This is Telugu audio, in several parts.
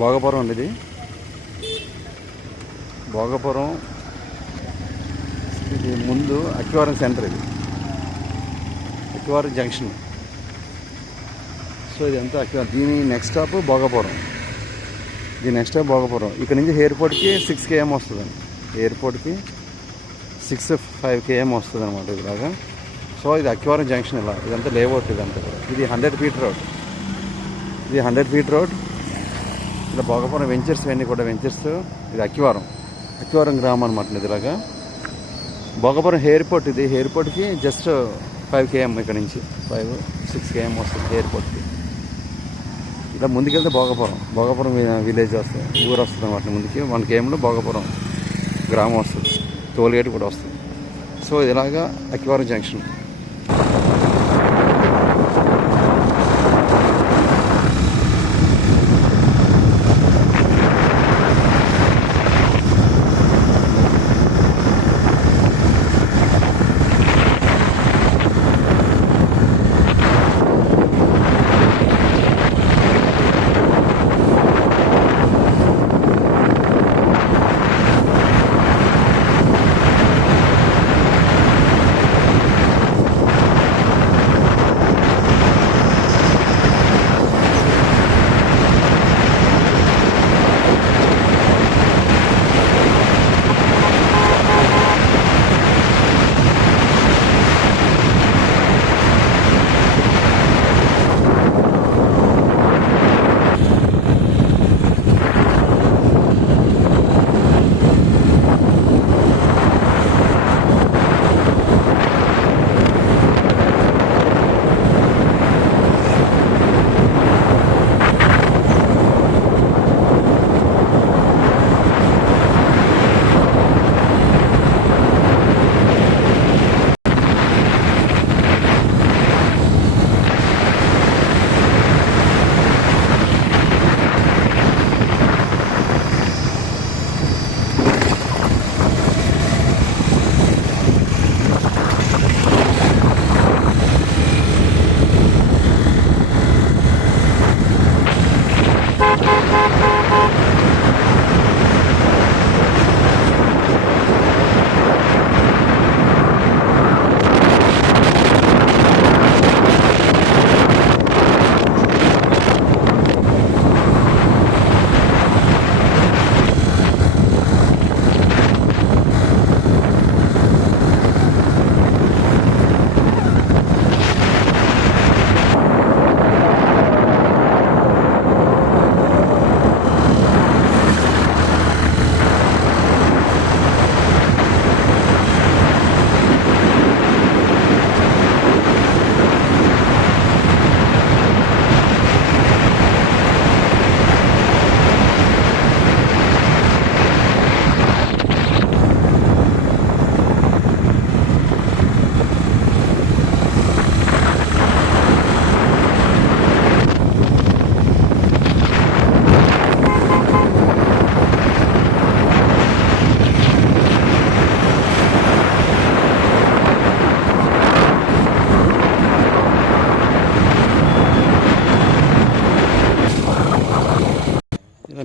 భోగపురం అండి. ఇది భోగపురం. ఇది ముందు అక్కివరం సెంటర్, ఇది అక్కివరం జంక్షన్. సో ఇదంతా అక్కివరం. దీని నెక్స్ట్ స్టాప్ భోగపురం. దీని నెక్స్ట్ స్టాప్ భోగపురం. ఇక్కడ నుంచి ఎయిర్పోర్ట్కి 6 km వస్తుందండి. ఎయిర్పోర్ట్కి 6-5 km వస్తుంది అనమాట ఇలాగా. సో ఇది అక్కివరం జంక్షన్. ఇలా ఇదంతా లేఅవుట్. ఇదంతా కూడా ఇది 100 feet రోడ్. ఇది 100 feet రోడ్. ఇలా భోగపురం వెంచర్స్ ఇవన్నీ కూడా వెంచర్స్. ఇది అక్కివరం గ్రామం అనమాట. ఇది ఇలాగా భోగపురం ఎయిర్పోర్ట్. ఇది ఎయిర్పోర్ట్కి జస్ట్ 5 km ఇక్కడ నుంచి 5-6 km వస్తుంది ఎయిర్పోర్ట్కి. ఇలా ముందుకెళ్తే భోగపురం విలేజ్ వస్తుంది, ఊరు వస్తుంది అనమాట. ముందుకి 1 kmలో భోగపురం గ్రామం వస్తుంది, టోల్గేట్ కూడా వస్తుంది. సో ఇలాగా Akkivaram junction.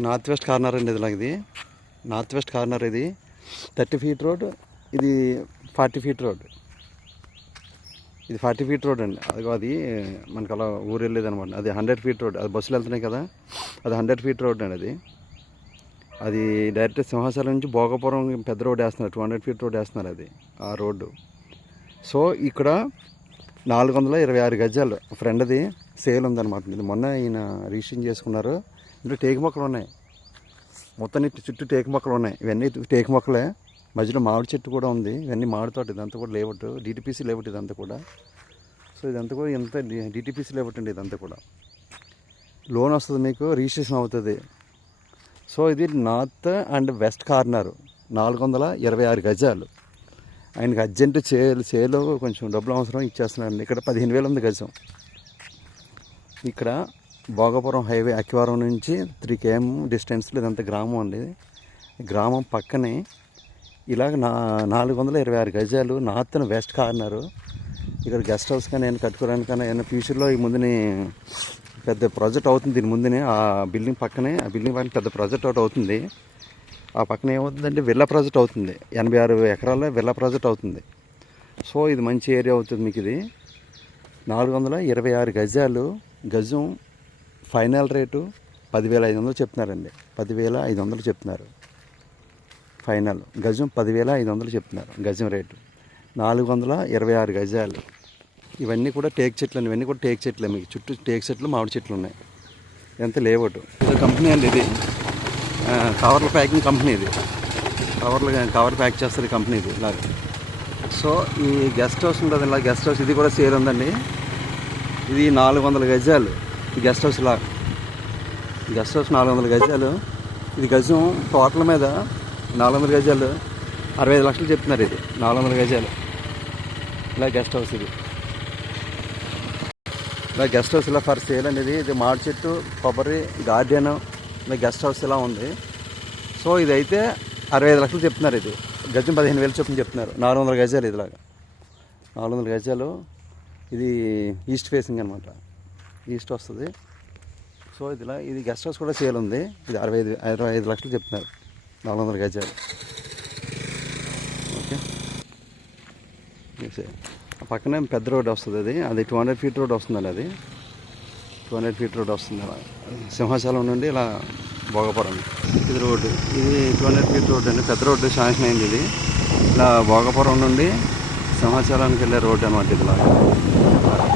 North west corner అండి. ఇది నార్త్ వెస్ట్ కార్నర్. ఇది 30 feet రోడ్. ఇది 40 feet రోడ్. ఇది 40 feet రోడ్ అండి. అది మనకు అలా ఊరు వెళ్ళేది అనమాట. అది 100 feet రోడ్. అది బస్సులు వెళ్తున్నాయి కదా, అది 100 feet రోడ్ అండి. అది డైరెక్ట్ సింహాచలం నుంచి భోగపురం పెద్ద రోడ్ వేస్తున్నారు, 200 feet రోడ్ వేస్తున్నారు అది ఆ రోడ్డు. సో ఇక్కడ 426 గజాలు ఫ్రెండ్ది సేల్ ఉందన్నమాట. ఇది మొన్న ఈయన రిజిస్ట్రేషన్ చేసుకున్నారు. ఇందులో టేకు మొక్కలు ఉన్నాయి, మొత్తం చుట్టూ టేకు మొక్కలు ఉన్నాయి. ఇవన్నీ టేకు మొక్కలే. మధ్యలో మామిడి చెట్టు కూడా ఉంది. ఇవన్నీ మామిడి తోట. ఇదంతా కూడా లేఅవుట్, డిటిపిసి లేఅవుట్ ఇదంతా కూడా. సో ఇదంతా కూడా ఎంత డిటిపిసి లేఅవుట్ అండి. ఇదంతా కూడా లోన్ వస్తుంది మీకు, రిజిస్ట్రేషన్ అవుతుంది. సో ఇది నార్త్ అండ్ వెస్ట్ కార్నర్, 426 గజాలు. ఆయనకి అర్జెంటు సేలు కొంచెం డబ్బులు అవసరం, ఇచ్చేస్తున్నారండి. ఇక్కడ 15,000 ఉంది గజం. ఇక్కడ భోగపురం హైవే అక్కివరం నుంచి 3 km డిస్టెన్స్లో ఇదంతా గ్రామం అండి. గ్రామం పక్కనే ఇలాగ 426 గజాలు, నార్త్ అండ్ వెస్ట్ కార్నరు. ఇక్కడ గెస్ట్ హౌస్ కానీ ఏమైనా కట్టుకోవడానికైనా ఏమైనా ఫ్యూచర్లో ఈ ముందుని పెద్ద ప్రాజెక్ట్ అవుతుంది దీని ముందునే ఆ బిల్డింగ్ పక్కన పెద్ద ప్రాజెక్ట్ ఒకటి అవుతుంది. ఆ పక్కన ఏమవుతుందంటే విల్లా ప్రాజెక్ట్ అవుతుంది. 86 ఎకరాల్లో విల్లా ప్రాజెక్ట్ అవుతుంది. సో ఇది మంచి ఏరియా అవుతుంది మీకు. ఇది 426 గజాలు. గజం ఫైనల్ రేటు 10,500 చెప్తున్నారండి. 10,500 చెప్తున్నారు ఫైనల్. గజం 10,500 చెప్తున్నారు గజం రేటు. 426 గజాలు. ఇవన్నీ కూడా టేక్ చెట్లు అండి. ఇవన్నీ కూడా టేక్ చెట్లే. మీకు చుట్టూ టేక్ చెట్లు, మామిడి చెట్లు ఉన్నాయి. ఎంత లేవటు. ఇది కంపెనీ అండి. ఇది కవర్ల ప్యాకింగ్ కంపెనీ. ఇది కవర్ ప్యాక్ చేస్తారు కంపెనీ ఇది ఇలా. సో ఈ గెస్ట్ హౌస్ ఉంటుంది ఇలా. గెస్ట్ హౌస్ ఇది కూడా సేల్ ఉందండి. ఇది 400 గజాలు. ఈ గెస్ట్ హౌస్ ఇలా. గెస్ట్ హౌస్ 400 గజాలు. ఇది గజం టోటల్ మీద 400 గజాలు 65 లక్షలు చెప్తున్నారు. ఇది 400 గజాలు ఇలా గెస్ట్ హౌస్. ఇది ఇలా గెస్ట్ హౌస్ ఇలా ఫర్ సేల్ అనేది. ఇది మామిడి చెట్టు, కొబ్బరి, గార్డెన్, ఇలా గెస్ట్ హౌస్ ఇలా ఉంది. సో ఇదైతే 65 లక్షలు చెప్తున్నారు. ఇది గజం 15,000 చొప్పున చెప్తున్నారు. 400 గజాలు. ఇదిలాగా 400 గజాలు. ఇది ఈస్ట్ ఫేసింగ్ అనమాట. ఈస్ట్ వస్తుంది. సో ఇది గెస్ట్ హౌస్ కూడా సేల్ ఉంది. ఇది 65 లక్షలు చెప్తున్నారు. 400 గజాలు. ఓకే. పక్కనే పెద్ద రోడ్ వస్తుంది. అది 200 ఫీట్ రోడ్ వస్తుందండి. అది 200 ఫీట్ రోడ్ వస్తుంది. అలా సింహాచలం నుండి ఇలా భోగపురం ఇది రోడ్డు. ఇది 200 ఫీట్ రోడ్ అండి. పెద్ద రోడ్డు శాంక్షన్ అయింది. ఇది ఇలా భోగపురం నుండి సింహాచలానికి వెళ్ళే రోడ్డు అనమాట.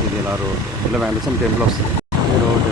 ఇది ఇలా రోడ్డు. ఇలా వెంకటేశ్వర టెంపుల్ వస్తుంది. ఈ రోడ్డు